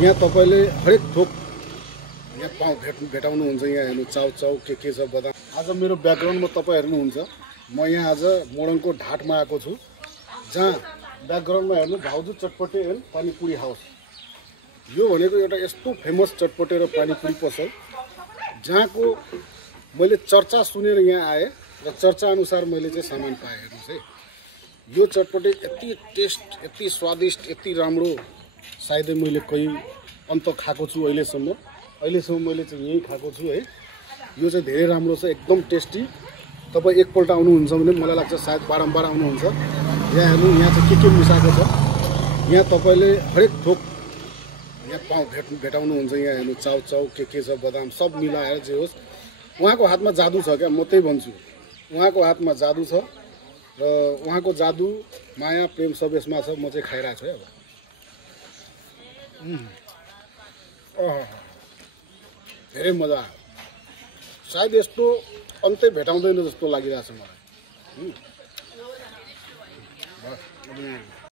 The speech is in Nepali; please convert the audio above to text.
यहाँ तपाईले हरेक थोक यहाँ भेटाउनुहुन्छ। यहाँ हेर्नु चाउचाउ के छ बदाम। आज मेरो ब्याकग्राउन्डमा तपाईँ हेर्नुहुन्छ म यहाँ आज मोरङको ढाटमा आएको छु, जहाँ ब्याकग्राउन्डमा हेर्नु भाउजू चटपटे एन्ड पानीपुरी हाउस। यो भनेको एउटा यस्तो फेमस चटपटे र पानीपुरी पसल जहाँको मैले चर्चा सुनेर यहाँ आएँ र चर्चा अनुसार मैले चाहिँ सामान पाएँ। हेर्नुहोस् है, यो चटपटे यति टेस्ट, यति स्वादिष्ट, यति राम्रो सायदै मैले कहीँ अन्त खाएको छु अहिलेसम्म मैले चाहिँ यही खाएको छु है। यो चाहिँ धेरै राम्रो छ, एकदम टेस्टी। तपाईँ एकपल्ट आउनुहुन्छ भने मलाई लाग्छ सायद बारम्बार आउनुहुन्छ। यहाँ हेर्नु, यहाँ चाहिँ के मिसाएको छ। यहाँ तपाईँले हरेक थोक यहाँ भेटाउनुहुन्छ। यहाँ हेर्नु चाउचाउ के छ बदाम सब मिलाएर जे होस्। उहाँको हातमा जादु छ क्या, म त्यही भन्छु। उहाँको हातमा जादु छ र उहाँको जादु माया प्रेम सब यसमा छ। म चाहिँ खाइरहेको छु है अब। धेरै मजा आयो। सायद यस्तो अन्तै भेटाउँदैन जस्तो लागिरहेछ मलाई।